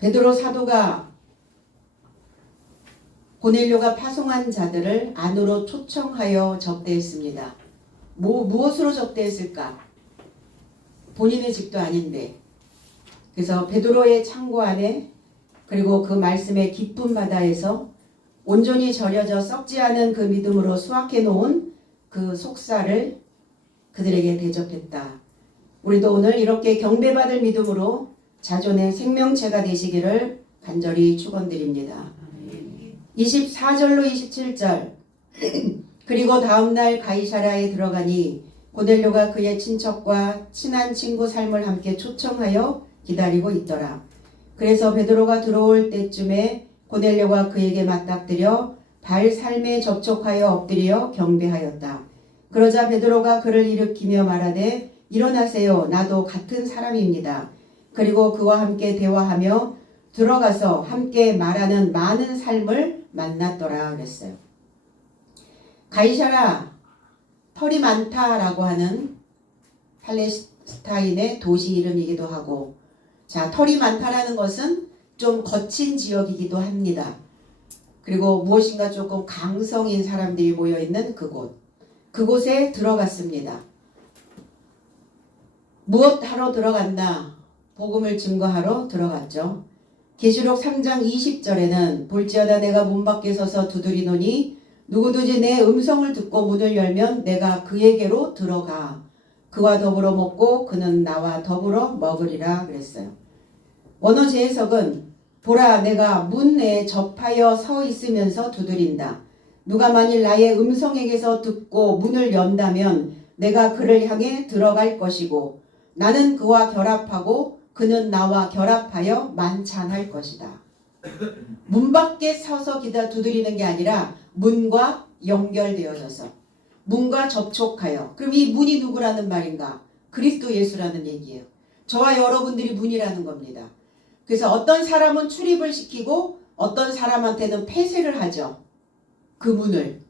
베드로 사도가 고넬료가 파송한 자들을 안으로 초청하여 접대했습니다. 무엇으로 접대했을까? 본인의 집도 아닌데. 그래서 베드로의 창고 안에 그리고 그 말씀의 깊은 바다에서 온전히 절여져 썩지 않은 그 믿음으로 수확해 놓은 그 속사를 그들에게 대접했다. 우리도 오늘 이렇게 경배받을 믿음으로 자존의 생명체가 되시기를 간절히 축원드립니다. 24절로 27절 그리고 다음날 가이사랴에 들어가니 고넬료가 그의 친척과 친한 친구 삶을 함께 초청하여 기다리고 있더라. 그래서 베드로가 들어올 때쯤에 고넬료가 그에게 맞닥뜨려 발 삶에 접촉하여 엎드려 경배하였다. 그러자 베드로가 그를 일으키며 말하되 일어나세요. 나도 같은 사람입니다. 그리고 그와 함께 대화하며 들어가서 함께 말하는 많은 삶을 만났더라 그랬어요. 가이사랴 털이 많다라고 하는 팔레스타인의 도시 이름이기도 하고, 자, 털이 많다라는 것은 좀 거친 지역이기도 합니다. 그리고 무엇인가 조금 강성인 사람들이 모여있는 그곳에 들어갔습니다. 무엇 하러 들어갔나? 복음을 증거하러 들어갔죠. 계시록 3장 20절에는 볼지어다 내가 문 밖에 서서 두드리노니 누구든지 내 음성을 듣고 문을 열면 내가 그에게로 들어가 그와 더불어 먹고 그는 나와 더불어 먹으리라 그랬어요. 원어 재해석은 보라 내가 문에 접하여 서 있으면서 두드린다. 누가 만일 나의 음성에게서 듣고 문을 연다면 내가 그를 향해 들어갈 것이고 나는 그와 결합하고 그는 나와 결합하여 만찬할 것이다. 문 밖에 서서 두드리는 게 아니라 문과 연결되어져서 문과 접촉하여. 그럼 이 문이 누구라는 말인가? 그리스도 예수라는 얘기예요. 저와 여러분들이 문이라는 겁니다. 그래서 어떤 사람은 출입을 시키고 어떤 사람한테는 폐쇄를 하죠. 그 문을.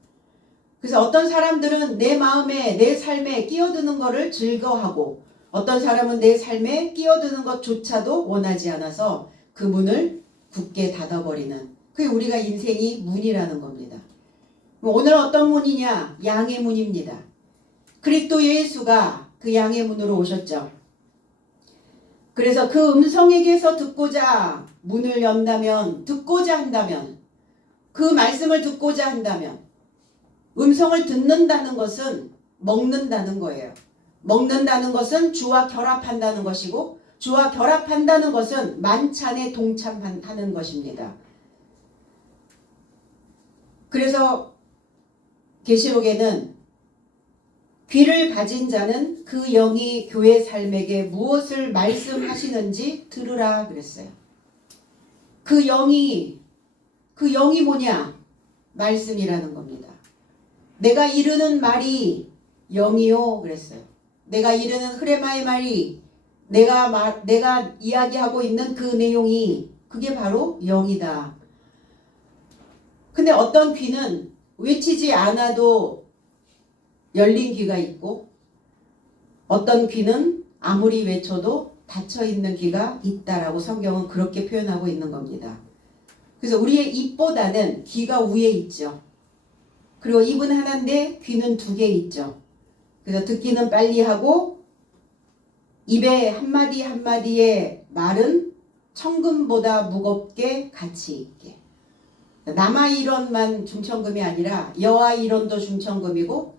그래서 어떤 사람들은 내 마음에 내 삶에 끼어드는 것을 즐거워하고 어떤 사람은 내 삶에 끼어드는 것조차도 원하지 않아서 그 문을 굳게 닫아버리는, 그게 우리가 인생이 문이라는 겁니다. 오늘 어떤 문이냐? 양의 문입니다. 그리스도 예수가 그 양의 문으로 오셨죠. 그래서 그 음성에게서 듣고자 문을 연다면, 듣고자 한다면, 그 말씀을 듣고자 한다면, 음성을 듣는다는 것은 먹는다는 거예요. 먹는다는 것은 주와 결합한다는 것이고, 주와 결합한다는 것은 만찬에 동참하는 것입니다. 그래서 계시록에는 귀를 가진 자는 그 영이 교회 삶에게 무엇을 말씀하시는지 들으라 그랬어요. 그 영이 뭐냐? 말씀이라는 겁니다. 내가 이르는 말이 영이요 그랬어요. 내가 이르는 흐레마의 말이 내가 이야기하고 있는 그 내용이 그게 바로 영이다. 근데 어떤 귀는 외치지 않아도 열린 귀가 있고 어떤 귀는 아무리 외쳐도 닫혀있는 귀가 있다라고 성경은 그렇게 표현하고 있는 겁니다. 그래서 우리의 입보다는 귀가 위에 있죠. 그리고 입은 하나인데 귀는 두 개 있죠. 그래서 듣기는 빨리 하고 입에 한마디 한마디의 말은 천금보다 무겁게 가치 있게. 남아 이론만 중천금이 아니라 여아 이론도 중천금이고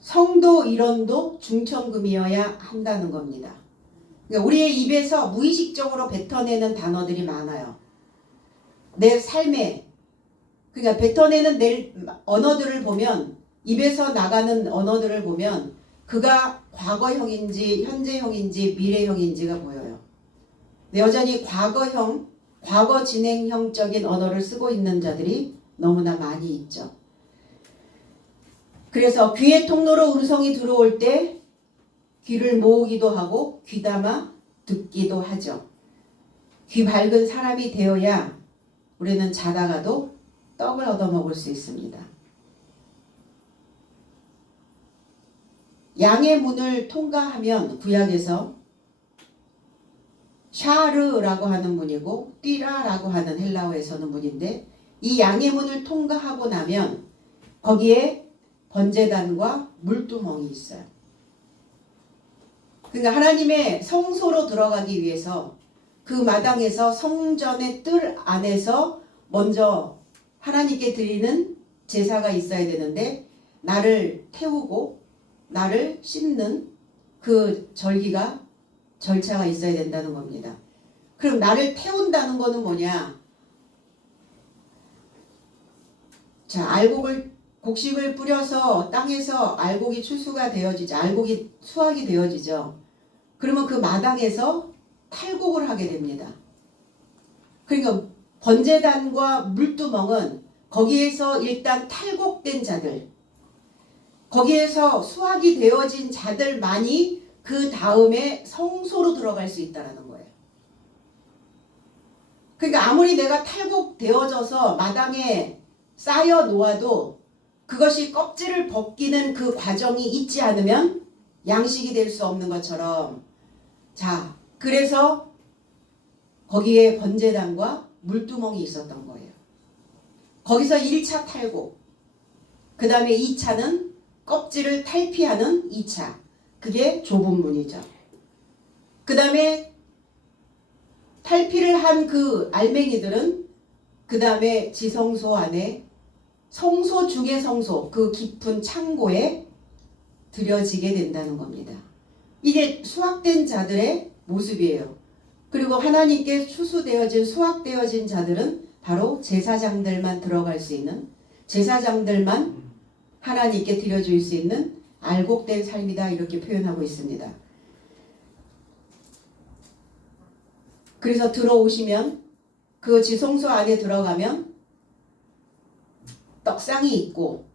성도 이론도 중천금이어야 한다는 겁니다. 그러니까 우리의 입에서 무의식적으로 뱉어내는 단어들이 많아요. 내 삶에, 그러니까 뱉어내는 내 언어들을 보면, 입에서 나가는 언어들을 보면 그가 과거형인지 현재형인지 미래형인지가 보여요. 여전히 과거형, 과거 진행형적인 언어를 쓰고 있는 자들이 너무나 많이 있죠. 그래서 귀의 통로로 음성이 들어올 때 귀를 모으기도 하고 귀담아 듣기도 하죠. 귀 밝은 사람이 되어야 우리는 자다가도 떡을 얻어먹을 수 있습니다. 양의 문을 통과하면 구약에서 샤르라고 하는 문이고 띠라라고 하는 헬라어에서는 문인데 이 양의 문을 통과하고 나면 거기에 번제단과 물두멍이 있어요. 그러니까 하나님의 성소로 들어가기 위해서 그 마당에서 성전의 뜰 안에서 먼저 하나님께 드리는 제사가 있어야 되는데 나를 태우고 나를 씻는 그 절차가 있어야 된다는 겁니다. 그럼 나를 태운다는 거는 뭐냐? 자, 곡식을 뿌려서 땅에서 알곡이 추수가 되어지죠. 알곡이 수확이 되어지죠. 그러면 그 마당에서 탈곡을 하게 됩니다. 그러니까 번제단과 물두멍은 거기에서 일단 탈곡된 자들, 거기에서 수확이 되어진 자들만이 그 다음에 성소로 들어갈 수 있다는 거예요. 그러니까 아무리 내가 탈곡되어져서 마당에 쌓여 놓아도 그것이 껍질을 벗기는 그 과정이 있지 않으면 양식이 될 수 없는 것처럼, 자, 그래서 거기에 번제단과 물두멍이 있었던 거예요. 거기서 1차 탈곡, 그 다음에 2차는 껍질을 탈피하는 2차, 그게 좁은 문이죠. 그 다음에 탈피를 한 그 알맹이들은 그 다음에 지성소 안에 성소 중의 성소, 그 깊은 창고에 들여지게 된다는 겁니다. 이게 수확된 자들의 모습이에요. 그리고 하나님께 추수되어진 수확되어진 자들은 바로 제사장들만 들어갈 수 있는, 제사장들만 하나님께 드려줄 수 있는 알곡된 삶이다, 이렇게 표현하고 있습니다. 그래서 들어오시면 그 지성소 안에 들어가면 떡상이 있고,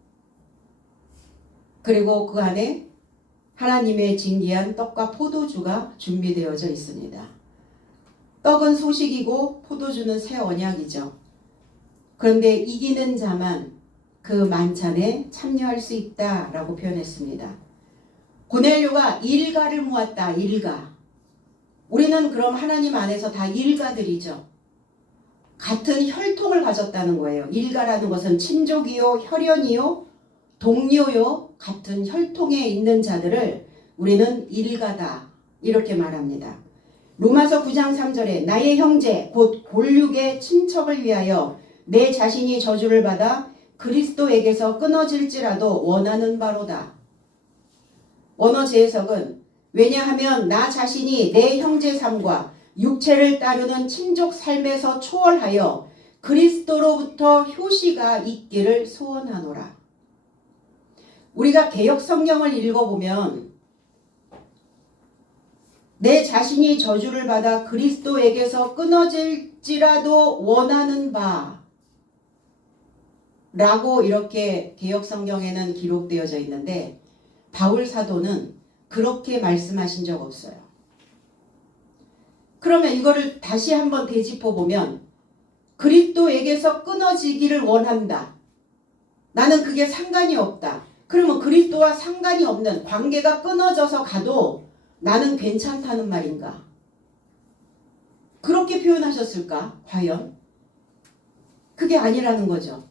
그리고 그 안에 하나님의 진귀한 떡과 포도주가 준비되어져 있습니다. 떡은 소식이고 포도주는 새 언약이죠. 그런데 이기는 자만 그 만찬에 참여할 수 있다라고 표현했습니다. 고넬료가 일가를 모았다. 일가. 우리는 그럼 하나님 안에서 다 일가들이죠. 같은 혈통을 가졌다는 거예요. 일가라는 것은 친족이요, 혈연이요, 동료요, 같은 혈통에 있는 자들을 우리는 일가다, 이렇게 말합니다. 로마서 9장 3절에 나의 형제 곧 골육의 친척을 위하여 내 자신이 저주를 받아 그리스도에게서 끊어질지라도 원하는 바로다. 원어 재해석은 왜냐하면 나 자신이 내 형제 삶과 육체를 따르는 친족 삶에서 초월하여 그리스도로부터 효시가 있기를 소원하노라. 우리가 개역 성경을 읽어보면 내 자신이 저주를 받아 그리스도에게서 끊어질지라도 원하는 바 라고 이렇게 개역 성경에는 기록되어져 있는데 바울 사도는 그렇게 말씀하신 적 없어요. 그러면 이거를 다시 한번 되짚어 보면 그리스도에게서 끊어지기를 원한다. 나는 그게 상관이 없다. 그러면 그리스도와 상관이 없는 관계가 끊어져서 가도 나는 괜찮다는 말인가? 그렇게 표현하셨을까? 과연? 그게 아니라는 거죠.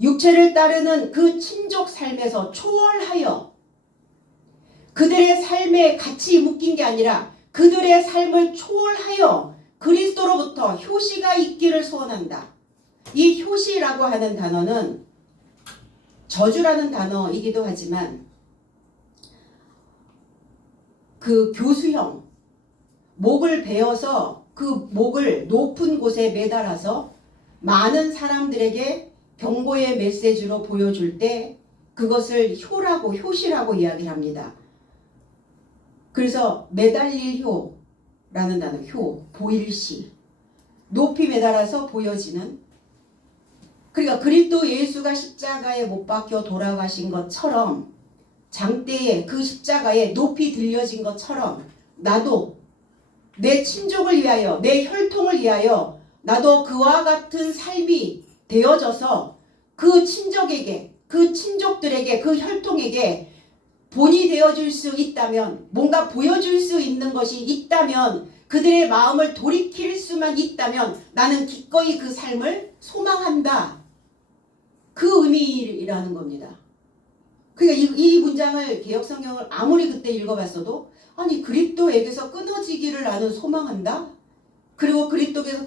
육체를 따르는 그 친족 삶에서 초월하여 그들의 삶에 같이 묶인 게 아니라 그들의 삶을 초월하여 그리스도로부터 효시가 있기를 소원한다. 이 효시라고 하는 단어는 저주라는 단어이기도 하지만 그 교수형, 목을 베어서 그 목을 높은 곳에 매달아서 많은 사람들에게 경고의 메시지로 보여줄 때 그것을 효시라고 이야기를 합니다. 그래서 매달릴 효라는 단어, 보일시, 높이 매달아서 보여지는, 그러니까 그리스도 예수가 십자가에 못 박혀 돌아가신 것처럼 장대에 그 십자가에 높이 들려진 것처럼 나도 내 친족을 위하여, 내 혈통을 위하여 나도 그와 같은 삶이 되어져서 그 친족에게, 그 친족들에게, 그 혈통에게 본이 되어줄 수 있다면, 뭔가 보여줄 수 있는 것이 있다면 그들의 마음을 돌이킬 수만 있다면 나는 기꺼이 그 삶을 소망한다. 그 의미라는 겁니다. 그러니까 이 문장을 개역성경을 아무리 그때 읽어봤어도 아니 그리스도에게서 끊어지기를 나는 소망한다. 그리고 그리스도에게서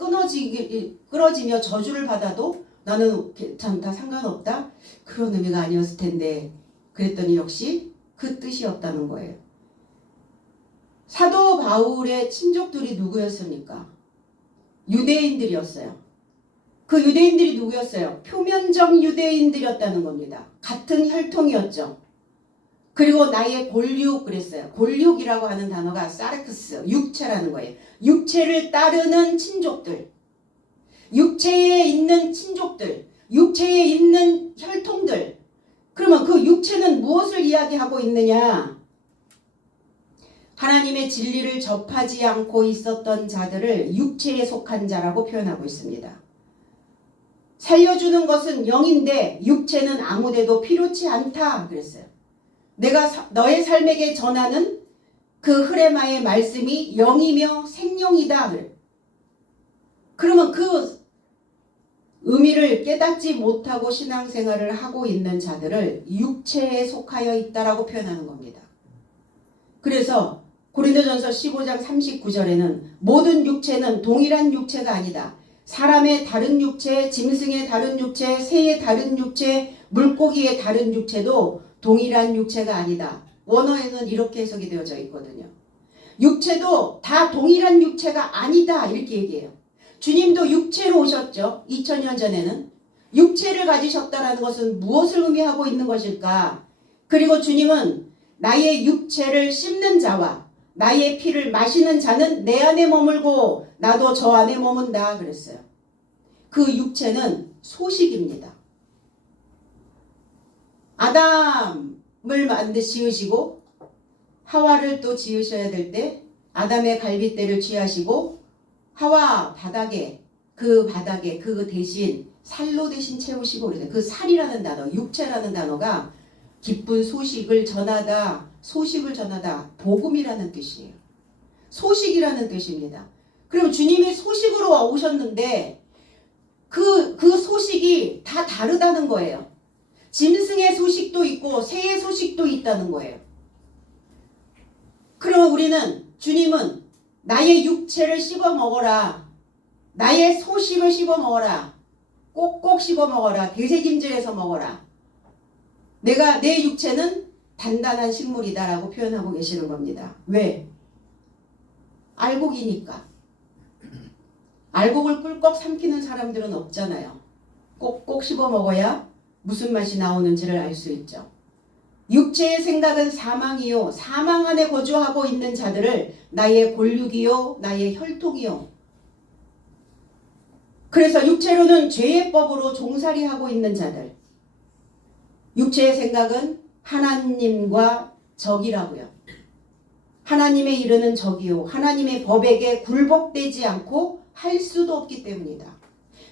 끊어지며 저주를 받아도 나는 괜찮다, 상관없다. 그런 의미가 아니었을 텐데 그랬더니 역시 그 뜻이었다는 거예요. 사도 바울의 친족들이 누구였습니까? 유대인들이었어요. 그 유대인들이 누구였어요? 표면적 유대인들이었다는 겁니다. 같은 혈통이었죠. 그리고 나의 골육 그랬어요. 골육이라고 하는 단어가 사르크스, 육체라는 거예요. 육체를 따르는 친족들, 육체에 있는 친족들, 육체에 있는 혈통들. 그러면 그 육체는 무엇을 이야기하고 있느냐? 하나님의 진리를 접하지 않고 있었던 자들을 육체에 속한 자라고 표현하고 있습니다. 살려주는 것은 영인데 육체는 아무데도 필요치 않다 그랬어요. 내가 너의 삶에게 전하는 그 흐레마의 말씀이 영이며 생명이다 그래. 그러면 그 의미를 깨닫지 못하고 신앙생활을 하고 있는 자들을 육체에 속하여 있다라고 표현하는 겁니다. 그래서 고린도전서 15장 39절에는 모든 육체는 동일한 육체가 아니다. 사람의 다른 육체, 짐승의 다른 육체, 새의 다른 육체, 물고기의 다른 육체도 동일한 육체가 아니다. 원어에는 이렇게 해석이 되어져 있거든요. 육체도 다 동일한 육체가 아니다 이렇게 얘기해요. 주님도 육체로 오셨죠. 2000년 전에는. 육체를 가지셨다는 것은 무엇을 의미하고 있는 것일까? 그리고 주님은 나의 육체를 씹는 자와 나의 피를 마시는 자는 내 안에 머물고 나도 저 안에 머문다 그랬어요. 그 육체는 소식입니다. 아담을 지으시고 하와를 또 지으셔야 될 때 아담의 갈빗대를 취하시고 하와 그 바닥에 그 대신 살로 대신 채우시고 그래요. 그 살이라는 단어, 육체라는 단어가 기쁜 소식을 전하다, 복음이라는 뜻이에요. 소식이라는 뜻입니다. 그럼 주님이 소식으로 오셨는데 그 소식이 다 다르다는 거예요. 짐승의 소식도 있고 새의 소식도 있다는 거예요. 그럼 우리는 주님은 나의 육체를 씹어 먹어라. 나의 소식을 씹어 먹어라. 꼭꼭 씹어 먹어라. 대세김질해서 먹어라. 내 육체는 단단한 식물이다라고 표현하고 계시는 겁니다. 왜? 알곡이니까. 알곡을 꿀꺽 삼키는 사람들은 없잖아요. 꼭꼭 씹어 먹어야 무슨 맛이 나오는지를 알 수 있죠. 육체의 생각은 사망이요. 사망 안에 거주하고 있는 자들을 나의 골육이요. 나의 혈통이요. 그래서 육체로는 죄의 법으로 종살이하고 있는 자들. 육체의 생각은 하나님과 적이라고요. 하나님의 이르는 적이요. 하나님의 법에게 굴복되지 않고 할 수도 없기 때문이다.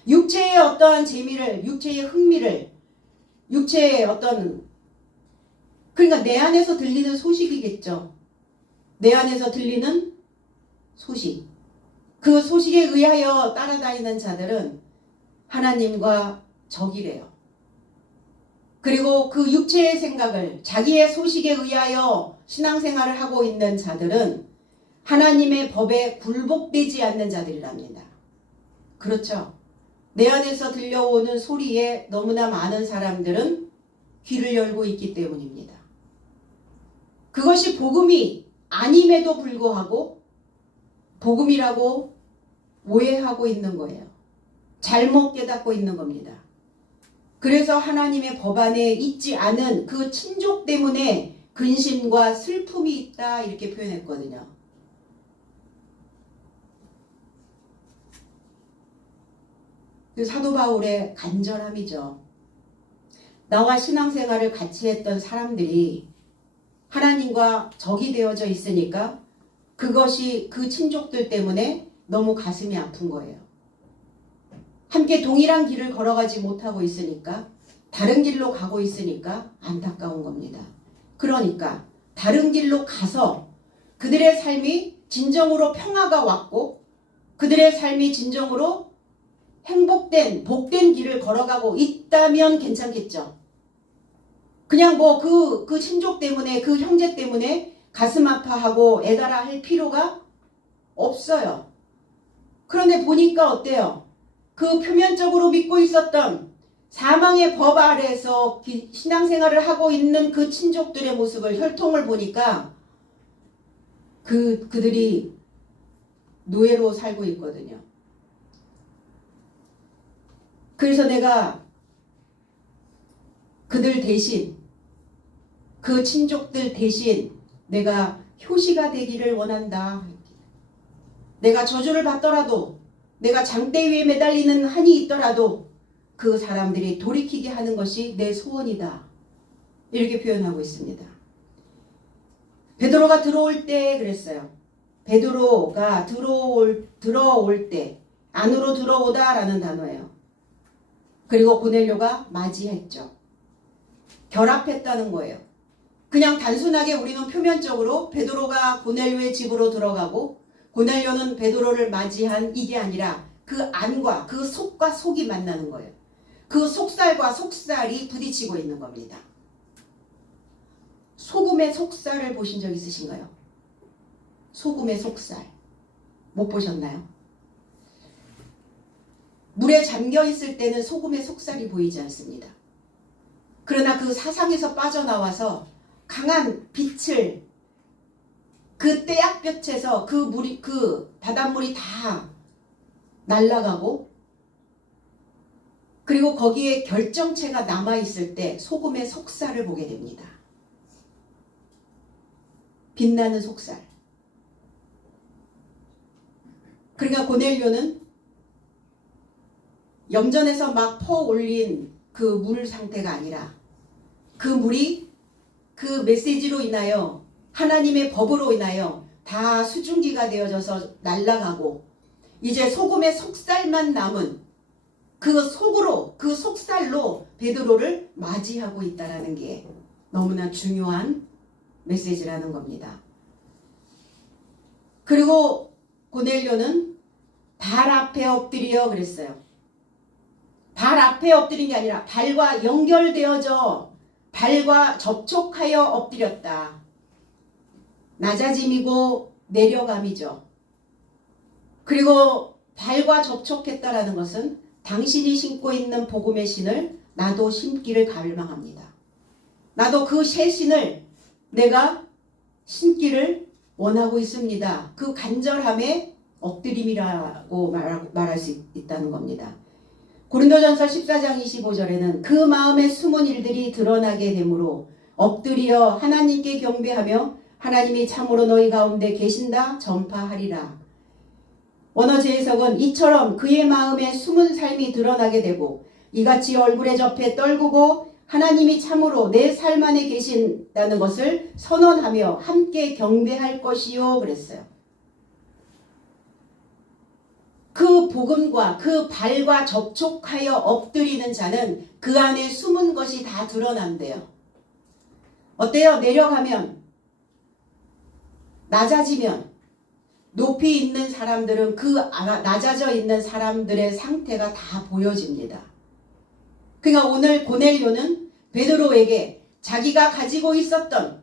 육체의 어떠한 재미를, 육체의 흥미를, 육체의 그러니까 내 안에서 들리는 소식이겠죠. 내 안에서 들리는 소식. 그 소식에 의하여 따라다니는 자들은 하나님과 적이래요. 그리고 그 육체의 생각을 자기의 소식에 의하여 신앙생활을 하고 있는 자들은 하나님의 법에 굴복되지 않는 자들이랍니다. 그렇죠. 내 안에서 들려오는 소리에 너무나 많은 사람들은 귀를 열고 있기 때문입니다. 그것이 복음이 아님에도 불구하고 복음이라고 오해하고 있는 거예요. 잘못 깨닫고 있는 겁니다. 그래서 하나님의 법 안에 있지 않은 그 친족 때문에 근심과 슬픔이 있다 이렇게 표현했거든요. 사도 바울의 간절함이죠. 나와 신앙생활을 같이 했던 사람들이 하나님과 적이 되어져 있으니까 그것이 그 친족들 때문에 너무 가슴이 아픈 거예요. 함께 동일한 길을 걸어가지 못하고 있으니까 다른 길로 가고 있으니까 안타까운 겁니다. 그러니까 다른 길로 가서 그들의 삶이 진정으로 평화가 왔고 그들의 삶이 진정으로 행복된 복된 길을 걸어가고 있다면 괜찮겠죠. 그냥 뭐 그 친족 때문에 그 형제 때문에 가슴 아파하고 애달아 할 필요가 없어요. 그런데 보니까 어때요? 그 표면적으로 믿고 있었던 사망의 법 아래에서 신앙생활을 하고 있는 그 친족들의 모습을 혈통을 보니까 그들이 노예로 살고 있거든요. 그래서 내가 그들 대신 그 친족들 대신 내가 효시가 되기를 원한다. 내가 저주를 받더라도 내가 장대 위에 매달리는 한이 있더라도 그 사람들이 돌이키게 하는 것이 내 소원이다. 이렇게 표현하고 있습니다. 베드로가 들어올 때 그랬어요. 베드로가 들어올 때 안으로 들어오다라는 단어예요. 그리고 고넬료가 맞이했죠. 결합했다는 거예요. 그냥 단순하게 우리는 표면적으로 베드로가 고넬료의 집으로 들어가고 고넬료는 베드로를 맞이한 이게 아니라 그 안과 그 속과 속이 만나는 거예요. 그 속살과 속살이 부딪히고 있는 겁니다. 소금의 속살을 보신 적 있으신가요? 소금의 속살. 못 보셨나요? 물에 잠겨 있을 때는 소금의 속살이 보이지 않습니다. 그러나 그 사상에서 빠져나와서 강한 빛을 그 떼약볕에서 그 바닷물이 다 날아가고 그리고 거기에 결정체가 남아있을 때 소금의 속살을 보게 됩니다. 빛나는 속살. 그러니까 고넬료는 염전에서 막 퍼올린 그 물 상태가 아니라 그 물이 그 메시지로 인하여 하나님의 법으로 인하여 다 수증기가 되어져서 날아가고 이제 소금의 속살만 남은 그 속으로 그 속살로 베드로를 맞이하고 있다는 게 너무나 중요한 메시지라는 겁니다. 그리고 고넬료는 발 앞에 엎드려 그랬어요. 발 앞에 엎드린 게 아니라 발과 연결되어져 발과 접촉하여 엎드렸다. 낮아짐이고 내려감이죠. 그리고 발과 접촉했다라는 것은 당신이 신고 있는 복음의 신을 나도 신기를 갈망합니다. 나도 그 새 신을 내가 신기를 원하고 있습니다. 그 간절함의 엎드림이라고 말할 수 있다는 겁니다. 고린도전서 14장 25절에는 그 마음에 숨은 일들이 드러나게 되므로 엎드려 하나님께 경배하며 하나님이 참으로 너희 가운데 계신다 전파하리라. 원어제 해석은 이처럼 그의 마음에 숨은 삶이 드러나게 되고 이같이 얼굴에 접해 떨구고 하나님이 참으로 내 삶 안에 계신다는 것을 선언하며 함께 경배할 것이요 그랬어요. 그 복음과 그 발과 접촉하여 엎드리는 자는 그 안에 숨은 것이 다 드러난대요. 어때요? 내려가면 낮아지면 높이 있는 사람들은 그 낮아져 있는 사람들의 상태가 다 보여집니다. 그러니까 오늘 고넬료는 베드로에게 자기가 가지고 있었던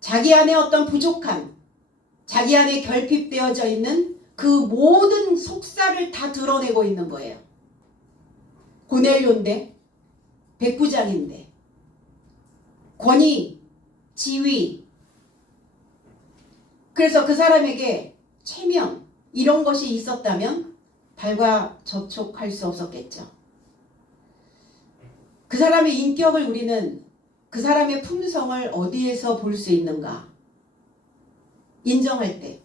자기 안에 어떤 부족함, 자기 안에 결핍되어져 있는 그 모든 속살을 다 드러내고 있는 거예요. 고넬료인데, 백부장인데, 권위, 지위. 그래서 그 사람에게 체면, 이런 것이 있었다면 발과 접촉할 수 없었겠죠. 그 사람의 인격을 우리는 그 사람의 품성을 어디에서 볼 수 있는가? 인정할 때.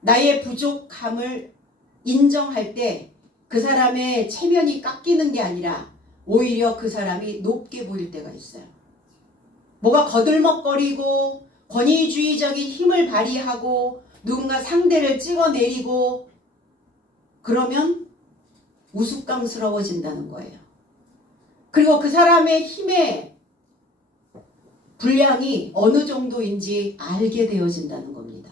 나의 부족함을 인정할 때 그 사람의 체면이 깎이는 게 아니라 오히려 그 사람이 높게 보일 때가 있어요. 뭐가 거들먹거리고 권위주의적인 힘을 발휘하고 누군가 상대를 찍어내리고 그러면 우스꽝스러워진다는 거예요. 그리고 그 사람의 힘의 분량이 어느 정도인지 알게 되어진다는 겁니다.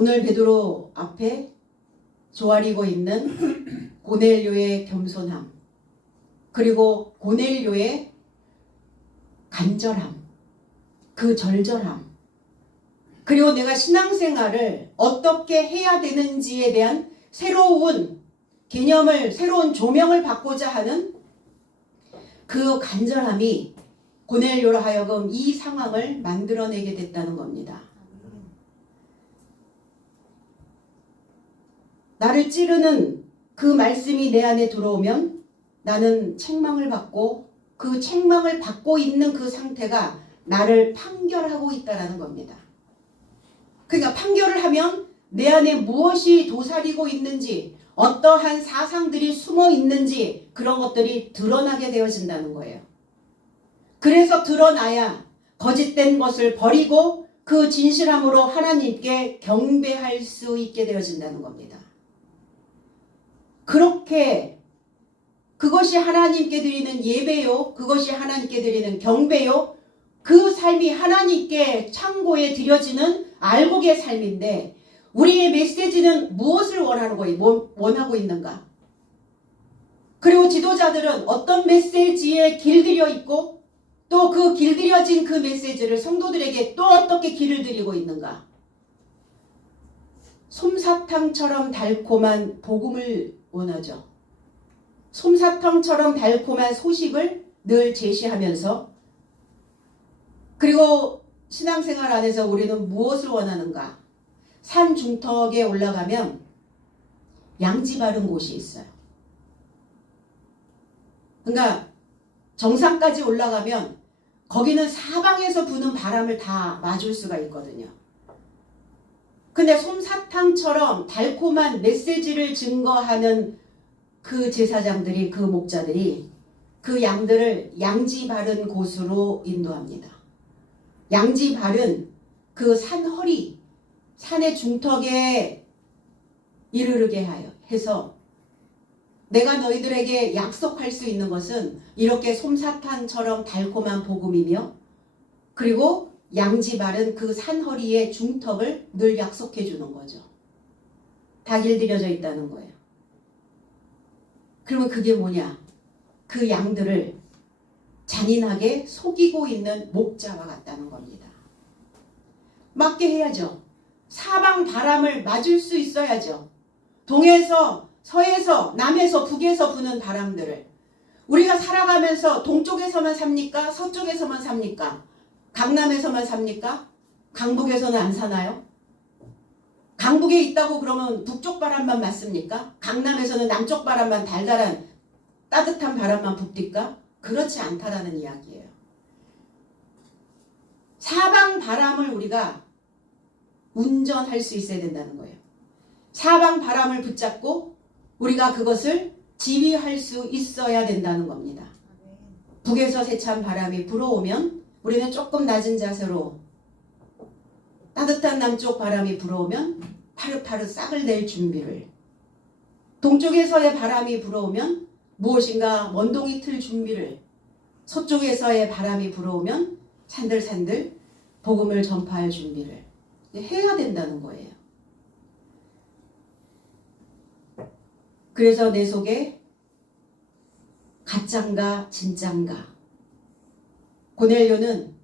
오늘 베드로 앞에 조아리고 있는 고넬료의 겸손함, 그리고 고넬료의 간절함, 그 절절함, 그리고 내가 신앙생활을 어떻게 해야 되는지에 대한 새로운 개념을, 새로운 조명을 받고자 하는 그 간절함이 고넬료로 하여금 이 상황을 만들어내게 됐다는 겁니다. 나를 찌르는 그 말씀이 내 안에 들어오면 나는 책망을 받고, 그 책망을 받고 있는 그 상태가 나를 판결하고 있다는 겁니다. 그러니까 판결을 하면 내 안에 무엇이 도사리고 있는지, 어떠한 사상들이 숨어 있는지 그런 것들이 드러나게 되어진다는 거예요. 그래서 드러나야 거짓된 것을 버리고 그 진실함으로 하나님께 경배할 수 있게 되어진다는 겁니다. 그렇게 그것이 하나님께 드리는 예배요, 그것이 하나님께 드리는 경배요, 그 삶이 하나님께 창고에 드려지는 알곡의 삶인데, 우리의 메시지는 무엇을 원하고 있는가? 그리고 지도자들은 어떤 메시지에 길들여 있고, 또 그 길들여진 그 메시지를 성도들에게 또 어떻게 길을 들이고 있는가? 솜사탕처럼 달콤한 복음을 원하죠. 솜사탕처럼 달콤한 소식을 늘 제시하면서, 그리고 신앙생활 안에서 우리는 무엇을 원하는가? 산 중턱에 올라가면 양지 바른 곳이 있어요. 그러니까 정상까지 올라가면 거기는 사방에서 부는 바람을 다 맞을 수가 있거든요. 근데 솜사탕처럼 달콤한 메시지를 증거하는 그 제사장들이, 그 목자들이 그 양들을 양지 바른 곳으로 인도합니다. 양지 바른 그 산허리, 산의 중턱에 이르르게 해서 내가 너희들에게 약속할 수 있는 것은 이렇게 솜사탕처럼 달콤한 복음이며, 그리고 양지 바른 그 산허리의 중턱을 늘 약속해 주는 거죠. 다 길들여져 있다는 거예요. 그러면 그게 뭐냐? 그 양들을 잔인하게 속이고 있는 목자와 같다는 겁니다. 맞게 해야죠. 사방 바람을 맞을 수 있어야죠. 동에서 서에서 남에서 북에서 부는 바람들을, 우리가 살아가면서 동쪽에서만 삽니까? 서쪽에서만 삽니까? 강남에서만 삽니까? 강북에서는 안 사나요? 강북에 있다고 그러면 북쪽 바람만 맞습니까? 강남에서는 남쪽 바람만, 달달한 따뜻한 바람만 붑니까? 그렇지 않다라는 이야기예요. 사방 바람을 우리가 운전할 수 있어야 된다는 거예요. 사방 바람을 붙잡고 우리가 그것을 지휘할 수 있어야 된다는 겁니다. 북에서 세찬 바람이 불어오면 우리는 조금 낮은 자세로, 따뜻한 남쪽 바람이 불어오면 파릇파릇 싹을 낼 준비를, 동쪽에서의 바람이 불어오면 무엇인가 먼동이 틀 준비를, 서쪽에서의 바람이 불어오면 산들산들 복음을 전파할 준비를 해야 된다는 거예요. 그래서 내 속에 가짠가 진짠가, 고넬료는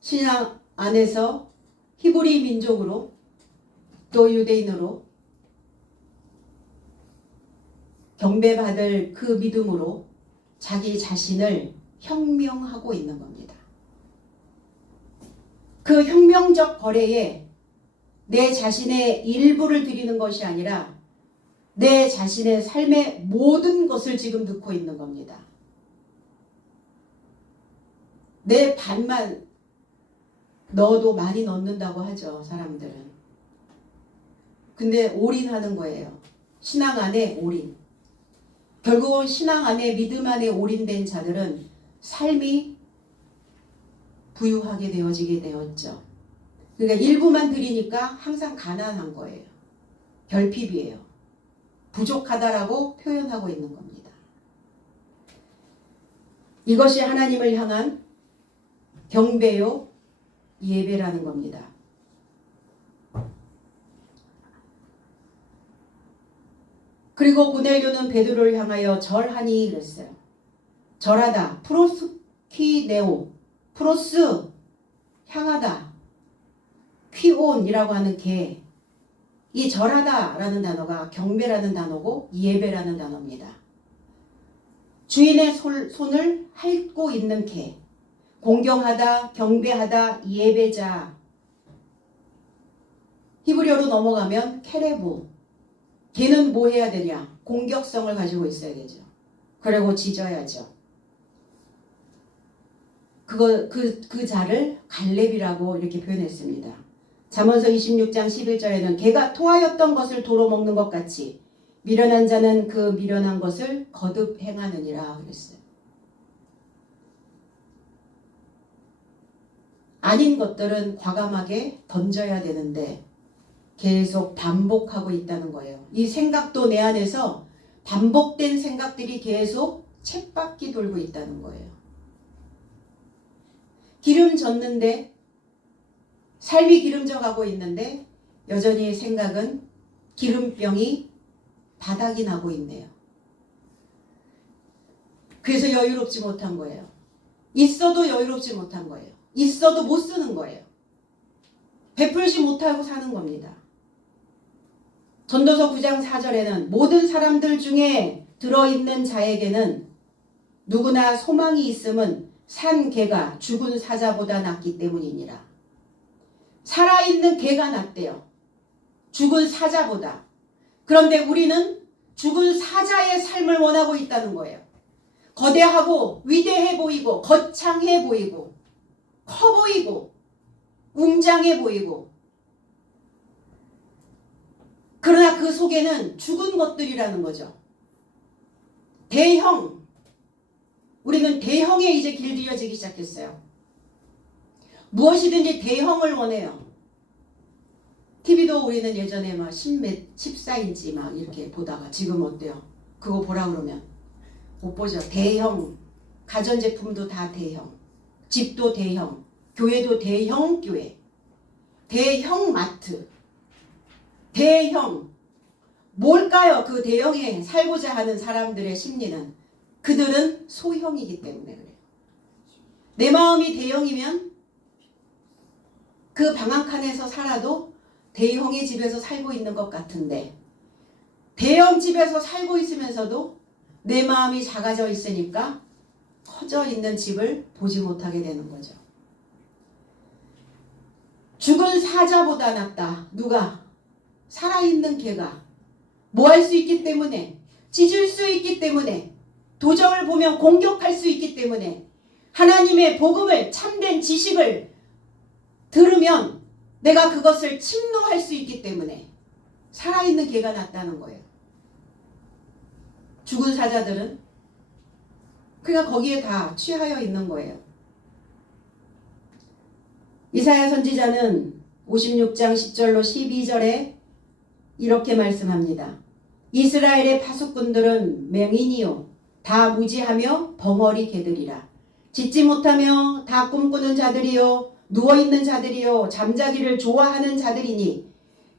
신앙 안에서 히브리 민족으로 또 유대인으로 경배받을 그 믿음으로 자기 자신을 혁명하고 있는 겁니다. 그 혁명적 거래에 내 자신의 일부를 드리는 것이 아니라 내 자신의 삶의 모든 것을 지금 넣고 있는 겁니다. 내 반만 넣어도 많이 넣는다고 하죠, 사람들은. 근데 올인하는 거예요. 신앙 안에 올인. 결국은 신앙 안에, 믿음 안에 올인된 자들은 삶이 부유하게 되어지게 되었죠. 그러니까 일부만 드리니까 항상 가난한 거예요. 결핍이에요. 부족하다라고 표현하고 있는 겁니다. 이것이 하나님을 향한 경배요, 예배라는 겁니다. 그리고 고넬료는 베드로를 향하여 절하니 그랬어요. 절하다. 프로스키네오. 프로스 향하다. 퀴온이라고 하는 개. 이 절하다라는 단어가 경배라는 단어고 예배라는 단어입니다. 주인의 손을 핥고 있는 개. 공경하다, 경배하다, 예배자. 히브리어로 넘어가면 케레부. 개는 뭐 해야 되냐? 공격성을 가지고 있어야 되죠. 그리고 짖어야죠. 그 자를 갈렙이라고 이렇게 표현했습니다. 잠언서 26장 11절에는 개가 토하였던 것을 도로 먹는 것 같이 미련한 자는 그 미련한 것을 거듭 행하느니라 그랬어요. 아닌 것들은 과감하게 던져야 되는데 계속 반복하고 있다는 거예요. 이 생각도 내 안에서 반복된 생각들이 계속 쳇바퀴 돌고 있다는 거예요. 기름 졌는데 삶이 기름져 가고 있는데 여전히 생각은 기름병이 바닥이 나고 있네요. 그래서 여유롭지 못한 거예요. 있어도 여유롭지 못한 거예요. 있어도 못 쓰는 거예요. 베풀지 못하고 사는 겁니다. 전도서 9장 4절에는 모든 사람들 중에 들어있는 자에게는 누구나 소망이 있음은 산 개가 죽은 사자보다 낫기 때문이니라. 살아있는 개가 낫대요. 죽은 사자보다. 그런데 우리는 죽은 사자의 삶을 원하고 있다는 거예요. 거대하고 위대해 보이고 거창해 보이고 커 보이고 웅장해 보이고 그러나 그 속에는 죽은 것들이라는 거죠. 대형. 우리는 대형에 이제 길들여지기 시작했어요. 무엇이든지 대형을 원해요. TV도 우리는 예전에 막 14인치 막 이렇게 보다가 지금 어때요? 그거 보라 그러면 못 보죠. 대형. 가전제품도 다 대형. 집도 대형. 교회도 대형 교회. 대형 마트. 대형. 뭘까요? 그 대형에 살고자 하는 사람들의 심리는 그들은 소형이기 때문에 그래요. 내 마음이 대형이면 그 방 한 칸에서 살아도 대형의 집에서 살고 있는 것 같은데 대형 집에서 살고 있으면서도 내 마음이 작아져 있으니까 커져 있는 집을 보지 못하게 되는 거죠. 죽은 사자보다 낫다. 누가? 살아있는 개가. 뭐 할 수 있기 때문에, 짖을 수 있기 때문에, 도적을 보면 공격할 수 있기 때문에, 하나님의 복음을 참된 지식을 들으면 내가 그것을 침노할 수 있기 때문에 살아있는 개가 낫다는 거예요. 죽은 사자들은 그냥 거기에 다 취하여 있는 거예요. 이사야 선지자는 56장 10절로 12절에 이렇게 말씀합니다. 이스라엘의 파수꾼들은 맹인이요 다 무지하며 벙어리 개들이라. 짖지 못하며 다 꿈꾸는 자들이요 누워있는 자들이요 잠자기를 좋아하는 자들이니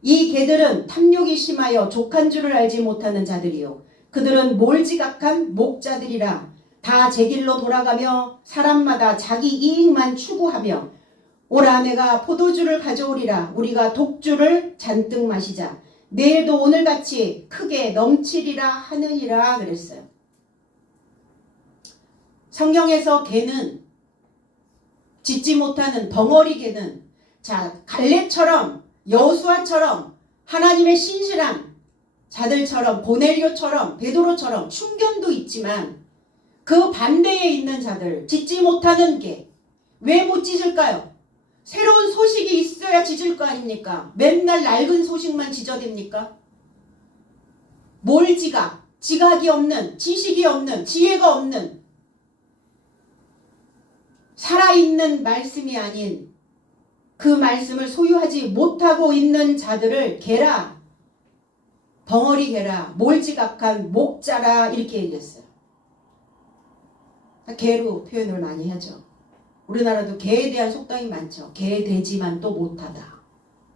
이 개들은 탐욕이 심하여 족한 줄을 알지 못하는 자들이요 그들은 몰지각한 목자들이라. 다 제 길로 돌아가며 사람마다 자기 이익만 추구하며 오라 내가 포도주를 가져오리라. 우리가 독주를 잔뜩 마시자. 내일도 오늘같이 크게 넘치리라 하느니라 그랬어요. 성경에서 개는 짖지 못하는 덩어리 개는 자 갈렙처럼 여호수아처럼 하나님의 신실한 자들처럼 고넬료처럼 베드로처럼 충견도 있지만 그 반대에 있는 자들 짖지 못하는 개. 왜 못 짖을까요? 새로운 소식이 있어야 짖을 거 아닙니까? 맨날 낡은 소식만 짖어댑니까? 몰지각, 지각이 없는, 지식이 없는, 지혜가 없는 살아있는 말씀이 아닌 그 말씀을 소유하지 못하고 있는 자들을 개라, 벙어리 개라, 몰지각한 목자라 이렇게 얘기했어요. 개로 표현을 많이 하죠. 우리나라도 개에 대한 속담이 많죠. 개 되지만 또 못하다.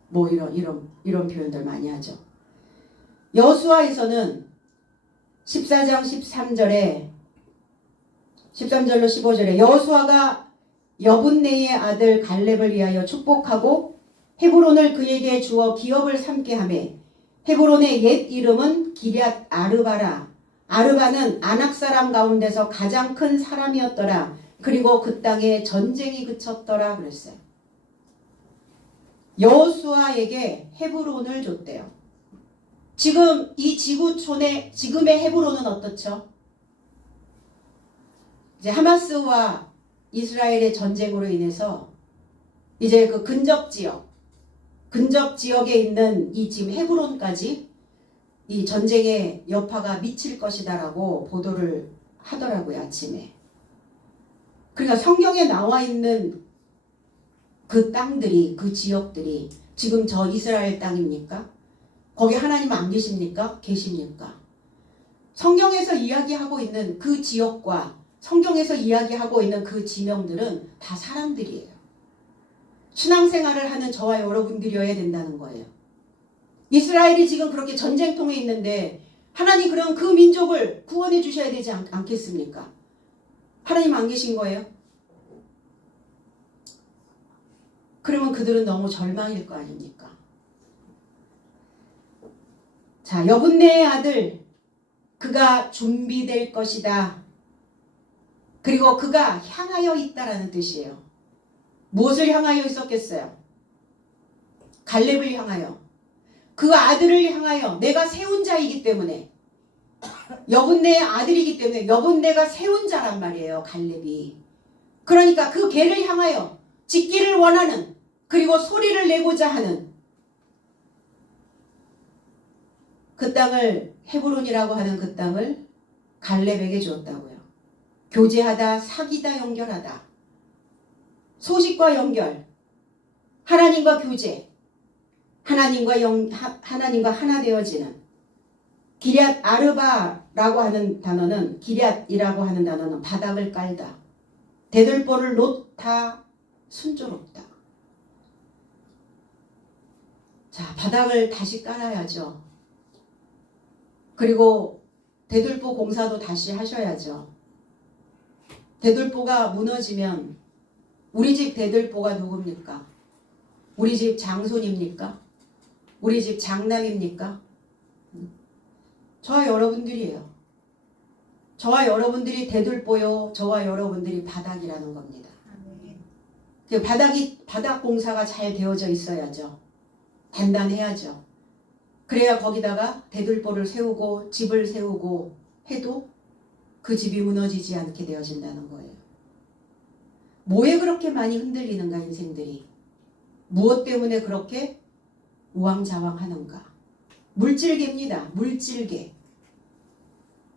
뭐 이런 표현들 많이 하죠. 여수아에서는 14장 13절에 13절로 15절에 여호수아가 여분네의 아들 갈렙을 위하여 축복하고 헤브론을 그에게 주어 기업을 삼게 하매 헤브론의 옛 이름은 기럇 아르바라. 아르바는 아낙 사람 가운데서 가장 큰 사람이었더라. 그리고 그 땅에 전쟁이 그쳤더라 그랬어요. 여호수아에게 헤브론을 줬대요. 지금 이 지구촌의 지금의 헤브론은 어떻죠? 이제 하마스와 이스라엘의 전쟁으로 인해서 이제 그 근접 지역에 있는 이 지금 헤브론까지 이 전쟁의 여파가 미칠 것이다라고 보도를 하더라고요, 아침에. 그러니까 성경에 나와 있는 그 땅들이, 그 지역들이 지금 저 이스라엘 땅입니까? 거기 하나님 안 계십니까? 계십니까? 성경에서 이야기하고 있는 그 지역과 성경에서 이야기하고 있는 그 지명들은 다 사람들이에요. 신앙생활을 하는 저와 여러분들이어야 된다는 거예요. 이스라엘이 지금 그렇게 전쟁통에 있는데 하나님 그럼 그 민족을 구원해 주셔야 되지 않겠습니까? 하나님 안 계신 거예요? 그러면 그들은 너무 절망일 거 아닙니까? 자, 여분네의 아들 그가 준비될 것이다. 그리고 그가 향하여 있다라는 뜻이에요. 무엇을 향하여 있었겠어요? 갈렙을 향하여. 그 아들을 향하여 내가 세운 자이기 때문에 여분네의 아들이기 때문에 여분네가 세운 자란 말이에요. 갈렙이. 그러니까 그 개를 향하여 짓기를 원하는 그리고 소리를 내고자 하는 그 땅을 헤브론이라고 하는 그 땅을 갈렙에게 주었다고요. 교제하다, 사귀다, 연결하다. 소식과 연결. 하나님과 교제. 하나님과 하나 되어지는. 기럇 아르바라고 하는 단어는 기럇이라고 하는 단어는 바닥을 깔다. 대들보를 놓다, 순조롭다. 자, 바닥을 다시 깔아야죠. 그리고 대들보 공사도 다시 하셔야죠. 대들보가 무너지면 우리 집 대들보가 누굽니까? 우리 집 장손입니까? 우리 집 장남입니까? 저와 여러분들이에요. 저와 여러분들이 대들보요. 저와 여러분들이 바닥이라는 겁니다. 그 바닥 공사가 잘 되어져 있어야죠. 단단해야죠. 그래야 거기다가 대들보를 세우고 집을 세우고 해도 그 집이 무너지지 않게 되어진다는 거예요. 뭐에 그렇게 많이 흔들리는가 인생들이. 무엇 때문에 그렇게 우왕좌왕하는가. 물질계입니다. 물질계.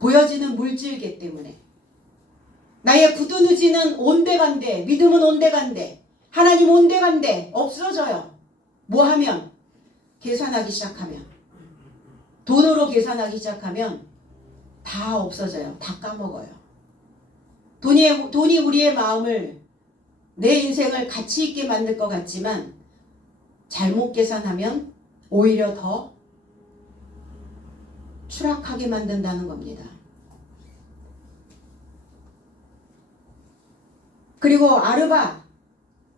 보여지는 물질계 때문에. 나의 굳은의지는 온데간데 믿음은 온데간데 하나님 온데간데 없어져요. 뭐하면? 계산하기 시작하면. 돈으로 계산하기 시작하면 다 없어져요. 다 까먹어요. 돈이 우리의 마음을 내 인생을 가치 있게 만들 것 같지만 잘못 계산하면 오히려 더 추락하게 만든다는 겁니다. 그리고 아르바,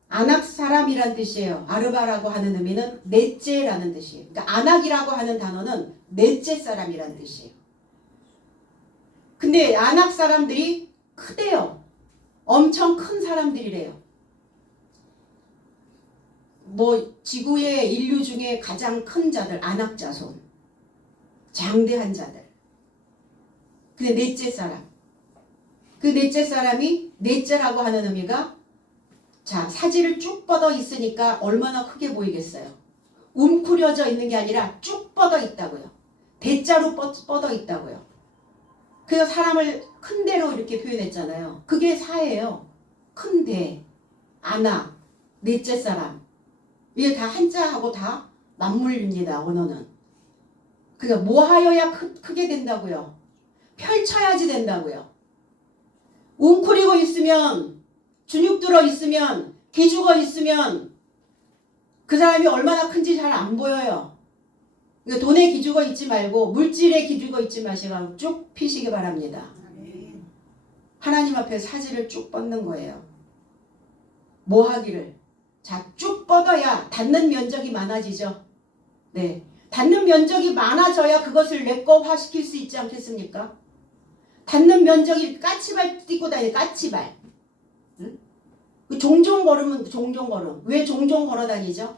아낙 사람이란 뜻이에요. 아르바라고 하는 의미는 넷째라는 뜻이에요. 그러니까 아낙이라고 하는 단어는 넷째 사람이란 뜻이에요. 근데 아낙 사람들이 크대요. 엄청 큰 사람들이래요. 지구의 인류 중에 가장 큰 자들, 아낙 자손. 장대한 자들. 근데 넷째 사람. 그 넷째 사람이 넷째라고 하는 의미가 자, 사지를 쭉 뻗어 있으니까 얼마나 크게 보이겠어요. 웅크려져 있는 게 아니라 쭉 뻗어 있다고요. 대자로 뻗어 있다고요. 그래서 사람을 큰 대로 이렇게 표현했잖아요. 그게 사예요. 큰 대, 아낙, 넷째 사람. 이게 다 한자하고 다 맞물립니다. 언어는. 그러니까 뭐 하여야 크게 된다고요. 펼쳐야지 된다고요. 웅크리고 있으면 근육 들어 있으면 기죽어 있으면 그 사람이 얼마나 큰지 잘 안 보여요. 그러니까 돈에 기죽어 있지 말고 물질에 기죽어 있지 마시고 쭉 피시기 바랍니다. 하나님 앞에 사지를 쭉 뻗는 거예요. 뭐 하기를? 자, 쭉 뻗어야 닿는 면적이 많아지죠. 네, 닿는 면적이 많아져야 그것을 내꺼화시킬 수 있지 않겠습니까? 닿는 면적이 까치발 띄고 다니는 까치발. 응? 종종 걸으면 종종 걸음. 왜 종종 걸어 다니죠?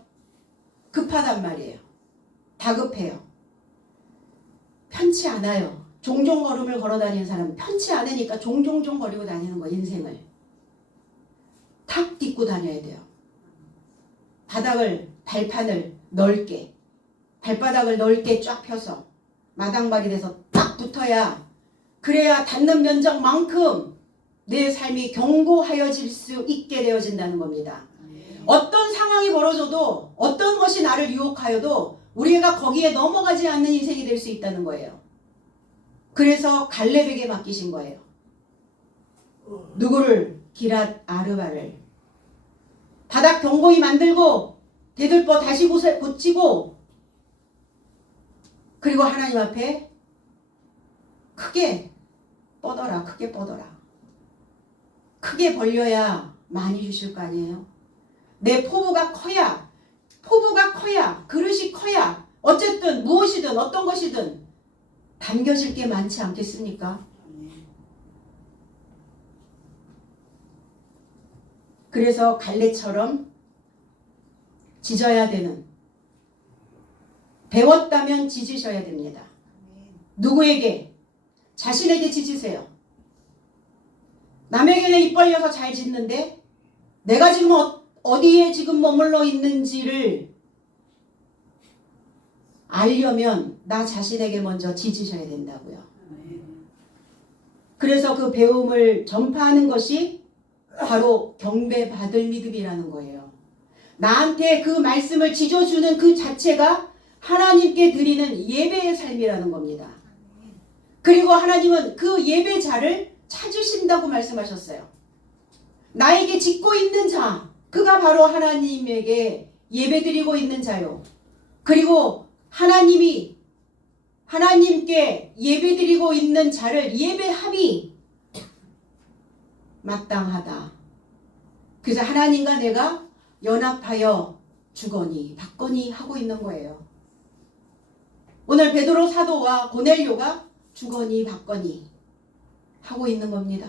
급하단 말이에요. 다급해요. 편치 않아요. 종종 걸음을 걸어 다니는 사람은 편치 않으니까 종종종 거리고 다니는 거예요. 인생을. 탁 딛고 다녀야 돼요. 발판을 넓게, 발바닥을 넓게 쫙 펴서 마당발이 돼서 딱 붙어야, 그래야 닿는 면적만큼 내 삶이 견고하여질 수 있게 되어진다는 겁니다. 어떤 상황이 벌어져도, 어떤 것이 나를 유혹하여도 우리가 거기에 넘어가지 않는 인생이 될 수 있다는 거예요. 그래서 갈렙에게 맡기신 거예요. 누구를? 기랏 아르바를. 바닥 견고히 만들고 대들보 다시 고치고, 그리고 하나님 앞에 크게 뻗어라. 크게 뻗어라. 크게 벌려야 많이 주실 거 아니에요. 내 포부가 커야, 그릇이 커야, 어쨌든 무엇이든 어떤 것이든 담겨질 게 많지 않겠습니까? 그래서 갈렙처럼 짖어야 되는, 배웠다면 짖으셔야 됩니다. 누구에게? 자신에게 짖으세요. 남에게는 입 벌려서 잘 짖는데 내가 지금 어디에 지금 머물러 있는지를 알려면 나 자신에게 먼저 짖으셔야 된다고요. 그래서 그 배움을 전파하는 것이 바로 경배받을 믿음이라는 거예요. 나한테 그 말씀을 짖어주는 그 자체가 하나님께 드리는 예배의 삶이라는 겁니다. 그리고 하나님은 그 예배자를 찾으신다고 말씀하셨어요. 나에게 짖고 있는 자, 그가 바로 하나님에게 예배드리고 있는 자요. 그리고 하나님이 하나님께 예배드리고 있는 자를 예배함이 마땅하다. 그래서 하나님과 내가 연합하여 주거니 받거니 하고 있는 거예요. 오늘 베드로 사도와 고넬료가 주거니 받거니 하고 있는 겁니다.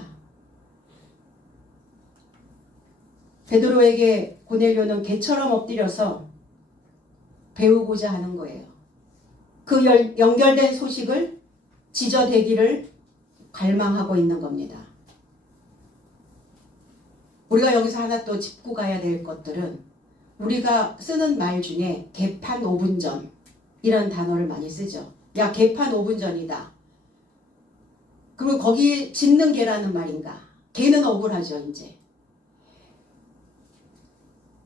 베드로에게 고넬료는 개처럼 엎드려서 배우고자 하는 거예요. 그 연결된 소식을 지저대기를 갈망하고 있는 겁니다. 우리가 여기서 하나 또 짚고 가야 될 것들은, 우리가 쓰는 말 중에 개판 5분 전이라는 단어를 많이 쓰죠. 야, 개판 5분 전이다. 그러면 거기에 짖는 개라는 말인가? 개는 억울하죠, 이제.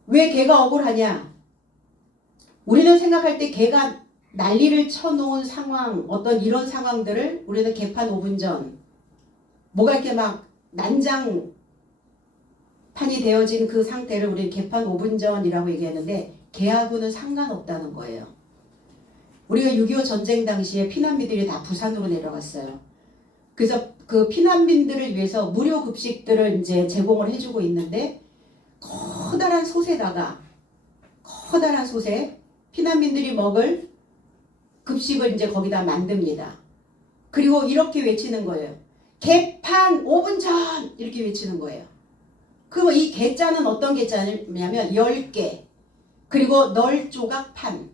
왜 개가 억울하냐? 우리는 생각할 때 개가 난리를 쳐놓은 상황, 어떤 이런 상황들을 우리는 개판 5분 전, 뭐가 이렇게 막 난장판이 되어진 그 상태를 우리는 개판 5분 전이라고 얘기하는데, 개하고는 상관없다는 거예요. 우리가 6.25 전쟁 당시에 피난민들이 다 부산으로 내려갔어요. 그래서 그 피난민들을 위해서 무료 급식들을 이제 제공을 해주고 있는데, 커다란 솥에 피난민들이 먹을 급식을 이제 거기다 만듭니다. 그리고 이렇게 외치는 거예요. 개판 5분 전! 이렇게 외치는 거예요. 그리고 이 개자는 어떤 개자냐면 10개. 그리고 널 조각 판.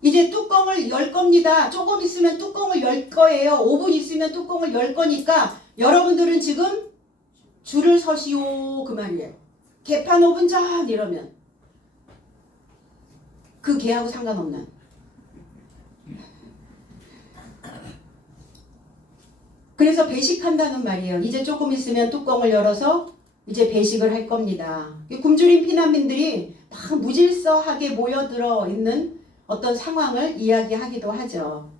이제 뚜껑을 열 겁니다. 조금 있으면 뚜껑을 열 거예요. 5분 있으면 뚜껑을 열 거니까 여러분들은 지금 줄을 서시오, 그 말이에요. 개판 5분 전! 이러면 그 개하고 상관없는. 그래서 배식한다는 말이에요. 이제 조금 있으면 뚜껑을 열어서 이제 배식을 할 겁니다. 굶주린 피난민들이 막 무질서하게 모여들어 있는 어떤 상황을 이야기하기도 하죠.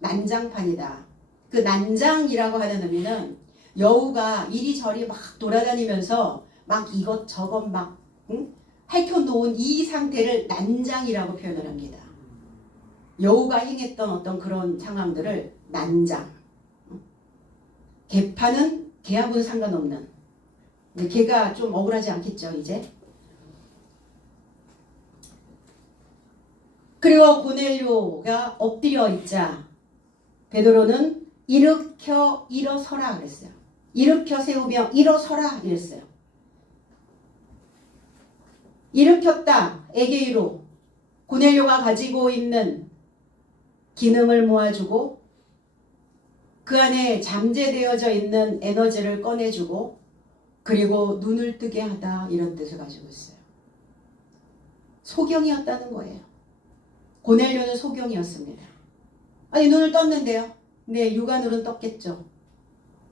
난장판이다. 그 난장이라고 하는 의미는 여우가 이리저리 막 돌아다니면서 막 이것저것 막 핥혀놓은 이 상태를 난장이라고 표현을 합니다. 여우가 행했던 어떤 그런 상황들을 난장. 개파는 개하고는 상관없는. 근데 개가 좀 억울하지 않겠죠, 이제? 그리고 고넬료가 엎드려 있자 베드로는 일어서라 그랬어요. 일으켜 세우며 일어서라 이랬어요. 일으켰다. 에게이로 고넬료가 가지고 있는 기능을 모아주고 그 안에 잠재되어져 있는 에너지를 꺼내주고 그리고 눈을 뜨게 하다 이런 뜻을 가지고 있어요. 소경이었다는 거예요. 고넬료는 소경이었습니다. 아니 눈을 떴는데요. 네, 육안으로는 떴겠죠.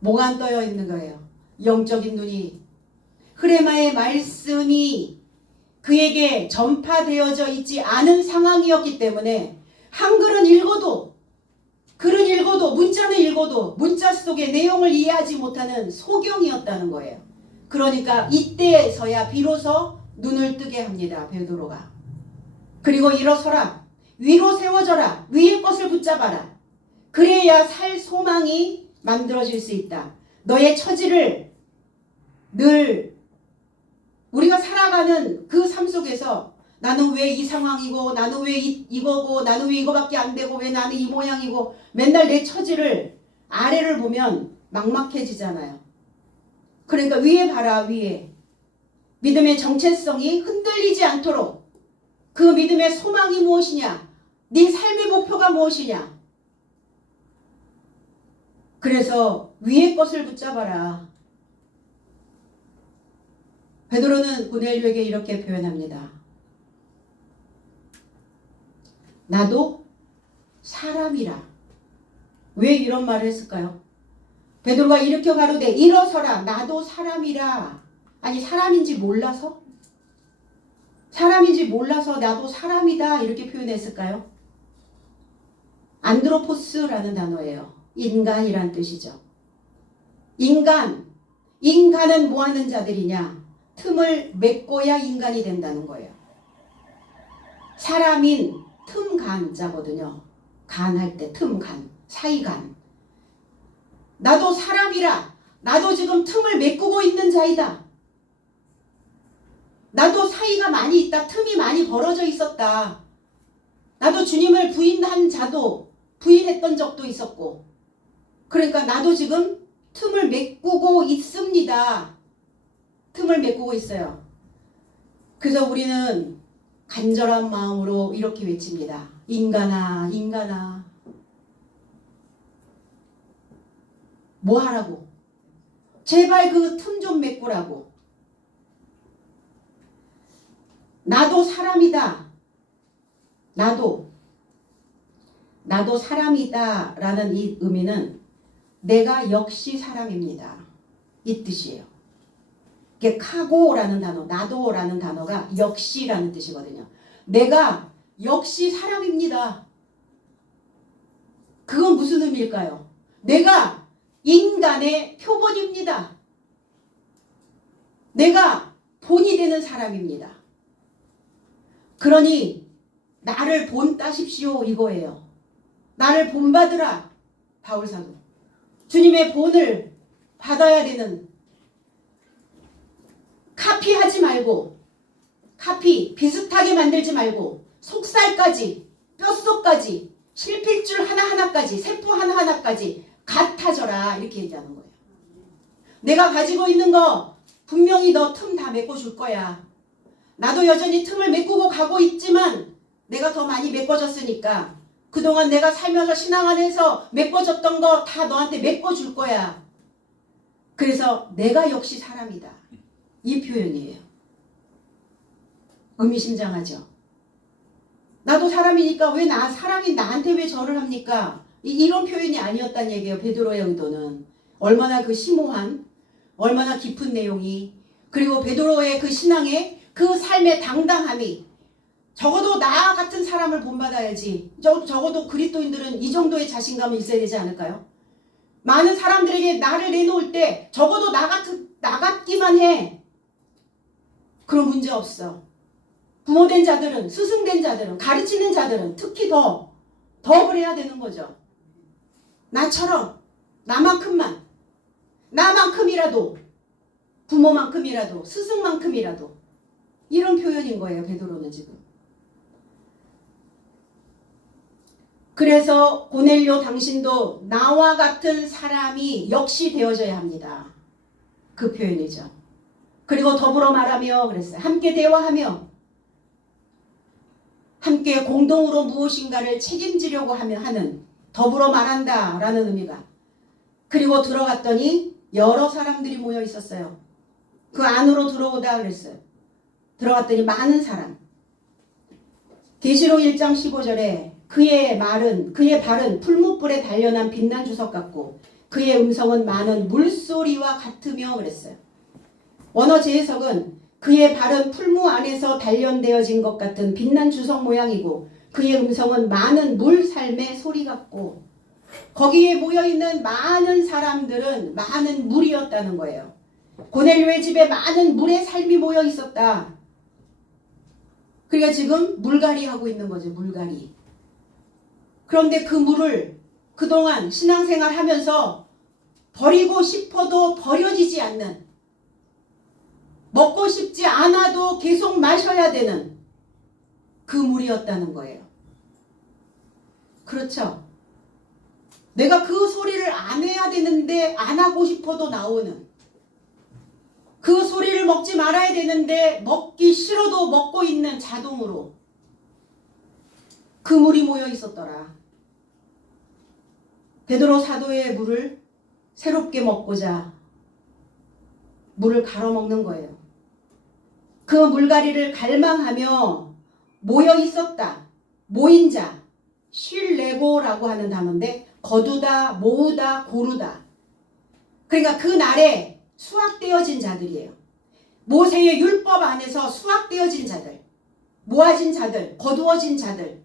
뭐가 안 떠여 있는 거예요. 영적인 눈이. 흐레마의 말씀이 그에게 전파되어져 있지 않은 상황이었기 때문에 한글은 읽어도 글은 읽어도 문자는 읽어도 문자 속의 내용을 이해하지 못하는 소경이었다는 거예요. 그러니까 이때에서야 비로소 눈을 뜨게 합니다. 베드로가. 그리고 일어서라. 위로 세워져라. 위의 것을 붙잡아라. 그래야 살 소망이 만들어질 수 있다. 너의 처지를 늘 우리가 살아가는 그 삶 속에서 나는 왜 이 상황이고 나는 왜 이거고 나는 왜 이거밖에 안 되고 왜 나는 이 모양이고 맨날 내 처지를 아래를 보면 막막해지잖아요. 그러니까 위에 봐라. 위에. 믿음의 정체성이 흔들리지 않도록 그 믿음의 소망이 무엇이냐? 네 삶의 목표가 무엇이냐? 그래서 위의 것을 붙잡아라. 베드로는 고넬료에게 이렇게 표현합니다. 나도 사람이라. 왜 이런 말을 했을까요? 베드로가 일으켜 가로되 일어서라. 나도 사람이라. 아니 사람인지 몰라서? 사람인지 몰라서 나도 사람이다 이렇게 표현했을까요? 안드로포스라는 단어예요. 인간이란 뜻이죠. 인간은 뭐 하는 자들이냐? 틈을 메꿔야 인간이 된다는 거예요. 사람인 틈간자거든요. 간할 때 틈간, 사이간. 나도 사람이라. 나도 지금 틈을 메꾸고 있는 자이다. 나도 사이가 많이 있다. 틈이 많이 벌어져 있었다. 나도 주님을 부인했던 적도 있었고. 그러니까 나도 지금 틈을 메꾸고 있습니다. 틈을 메꾸고 있어요. 그래서 우리는 간절한 마음으로 이렇게 외칩니다. 인간아, 인간아. 뭐 하라고? 제발 그 틈 좀 메꾸라고. 나도 사람이다. 나도 사람이다 라는 이 의미는 내가 역시 사람입니다. 이 뜻이에요. 이게 카고라는 단어, 나도라는 단어가 역시라는 뜻이거든요. 내가 역시 사람입니다. 그건 무슨 의미일까요? 내가 인간의 표본입니다. 내가 본이 되는 사람입니다. 그러니 나를 본따십시오 이거예요. 나를 본받으라. 바울사도. 주님의 본을 받아야 되는 카피하지 말고 비슷하게 만들지 말고 속살까지 뼛속까지 실핏줄 하나하나까지 세포 하나하나까지 같아져라 이렇게 얘기하는 거예요. 내가 가지고 있는 거 분명히 너 틈 다 메꿔줄 거야. 나도 여전히 틈을 메꾸고 가고 있지만 내가 더 많이 메꿔졌으니까 그동안 내가 살면서 신앙 안에서 메꿔졌던 거 다 너한테 메꿔줄 거야. 그래서 내가 역시 사람이다. 이 표현이에요. 의미심장하죠. 나도 사람이니까 왜 사람이 나한테 왜 절을 합니까? 이런 표현이 아니었다는 얘기예요. 베드로의 의도는. 얼마나 그 심오한, 얼마나 깊은 내용이, 그리고 베드로의 그 신앙의 그 삶의 당당함이, 적어도 나 같은 사람을 본받아야지. 적어도 그리스도인들은 이 정도의 자신감이 있어야 되지 않을까요? 많은 사람들에게 나를 내놓을 때 적어도 나 같기만 해. 그런 문제 없어. 부모된 자들은, 스승된 자들은, 가르치는 자들은 특히 더 더 그래야 되는 거죠. 나처럼 나만큼만, 나만큼이라도, 부모만큼이라도, 스승만큼이라도, 이런 표현인 거예요. 베드로는 지금. 그래서 고넬료 당신도 나와 같은 사람이 역시 되어져야 합니다. 그 표현이죠. 그리고 더불어 말하며 그랬어요. 함께 대화하며 함께 공동으로 무엇인가를 책임지려고 하는, 더불어 말한다 라는 의미가. 그리고 들어갔더니 여러 사람들이 모여 있었어요. 그 안으로 들어오다 그랬어요. 들어갔더니 많은 사람. 계시록 1장 15절에 그의 발은 풀무불에 단련한 빛난 주석 같고 그의 음성은 많은 물소리와 같으며 그랬어요. 원어 재해석은 그의 발은 풀무 안에서 단련되어진 것 같은 빛난 주석 모양이고 그의 음성은 많은 물 삶의 소리 같고, 거기에 모여있는 많은 사람들은 많은 물이었다는 거예요. 고넬료의 집에 많은 물의 삶이 모여 있었다. 그러니까 지금 물갈이 하고 있는 거죠. 물갈이. 그런데 그 물을 그동안 신앙생활 하면서 버리고 싶어도 버려지지 않는, 먹고 싶지 않아도 계속 마셔야 되는 그 물이었다는 거예요. 그렇죠? 내가 그 소리를 안 해야 되는데 안 하고 싶어도 나오는, 그 소리를 먹지 말아야 되는데 먹기 싫어도 먹고 있는 자동으로 그 물이 모여 있었더라. 베드로 사도의 물을 새롭게 먹고자 물을 갈아 먹는 거예요. 그 물갈이를 갈망하며 모여 있었다. 모인 자, 쉴레고라고 하는 단어인데 거두다, 모으다, 고르다. 그러니까 그 날에 수확되어진 자들이에요. 모세의 율법 안에서 수확되어진 자들, 모아진 자들, 거두어진 자들.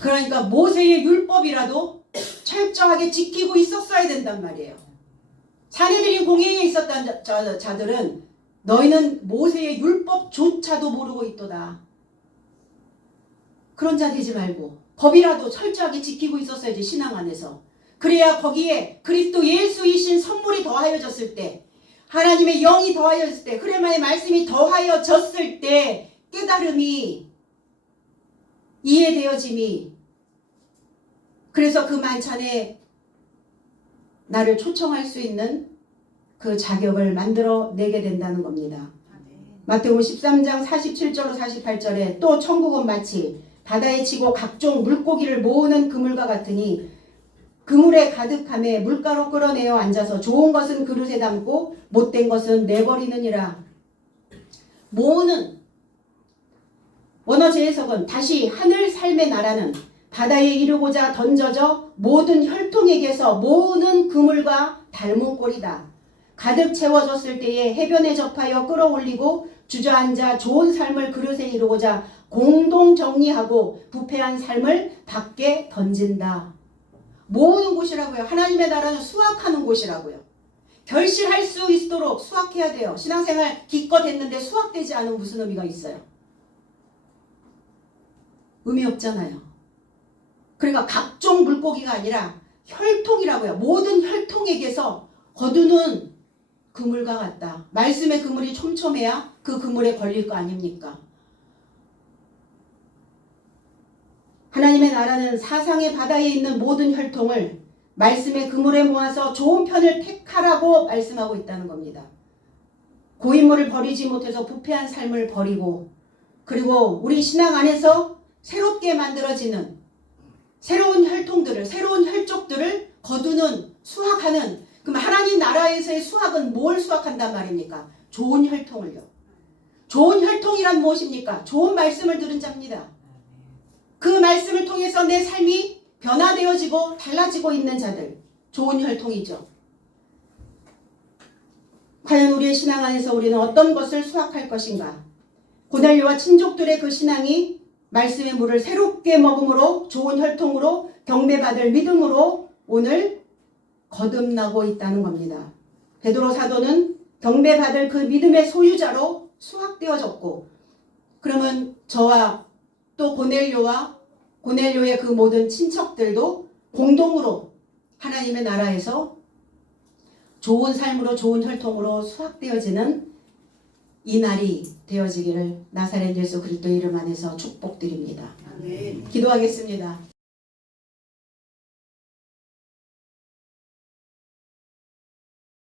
그러니까 모세의 율법이라도 철저하게 지키고 있었어야 된단 말이에요. 사내들이 공회에 있었던 자들은 너희는 모세의 율법조차도 모르고 있도다. 그런 자 되지 말고 법이라도 철저하게 지키고 있었어야지, 신앙 안에서. 그래야 거기에 그리스도 예수이신 선물이 더하여졌을 때, 하나님의 영이 더하여졌을 때, 흐레마의 말씀이 더하여졌을 때 깨달음이, 이해되어짐이, 그래서 그 만찬에 나를 초청할 수 있는 그 자격을 만들어내게 된다는 겁니다. 마태복음 13장 47절로 48절에 또 천국은 마치 바다에 치고 각종 물고기를 모으는 그물과 같으니 그물에 가득함에 물가로 끌어내어 앉아서 좋은 것은 그릇에 담고 못된 것은 내버리느니라. 모으는, 원어 재해석은 다시 하늘 삶의 나라는 바다에 이르고자 던져져 모든 혈통에게서 모으는 그물과 닮은 꼴이다. 가득 채워졌을 때에 해변에 접하여 끌어올리고 주저앉아 좋은 삶을 그릇에 이루고자 공동 정리하고 부패한 삶을 밖에 던진다. 모으는 곳이라고요. 하나님의 나라는 수확하는 곳이라고요. 결실할 수 있도록 수확해야 돼요. 신앙생활 기껏 했는데 수확되지 않으면 무슨 의미가 있어요? 의미 없잖아요. 그러니까 각종 물고기가 아니라 혈통이라고요. 모든 혈통에게서 거두는 그물과 같다. 말씀의 그물이 촘촘해야 그 그물에 걸릴 거 아닙니까? 하나님의 나라는 사상의 바다에 있는 모든 혈통을 말씀의 그물에 모아서 좋은 편을 택하라고 말씀하고 있다는 겁니다. 고인물을 버리지 못해서 부패한 삶을 버리고, 그리고 우리 신앙 안에서 새롭게 만들어지는 새로운 혈통들을, 새로운 혈족들을 거두는, 수확하는, 그럼 하나님 나라에서의 수확은 뭘 수확한단 말입니까? 좋은 혈통을요. 좋은 혈통이란 무엇입니까? 좋은 말씀을 들은 자입니다. 그 말씀을 통해서 내 삶이 변화되어지고 달라지고 있는 자들, 좋은 혈통이죠. 과연 우리의 신앙 안에서 우리는 어떤 것을 수확할 것인가? 고넬료와 친족들의 그 신앙이 말씀의 물을 새롭게 먹음으로, 좋은 혈통으로, 경배받을 믿음으로 오늘 거듭나고 있다는 겁니다. 베드로 사도는 경배받을 그 믿음의 소유자로 수확되어졌고, 그러면 저와 또 고넬료와 고넬료의 그 모든 친척들도 공동으로 하나님의 나라에서 좋은 삶으로 좋은 혈통으로 수확되어지는 이 날이 되어지기를 나사렛 예수 그리스도 이름 안에서 축복드립니다. 아멘. 기도하겠습니다.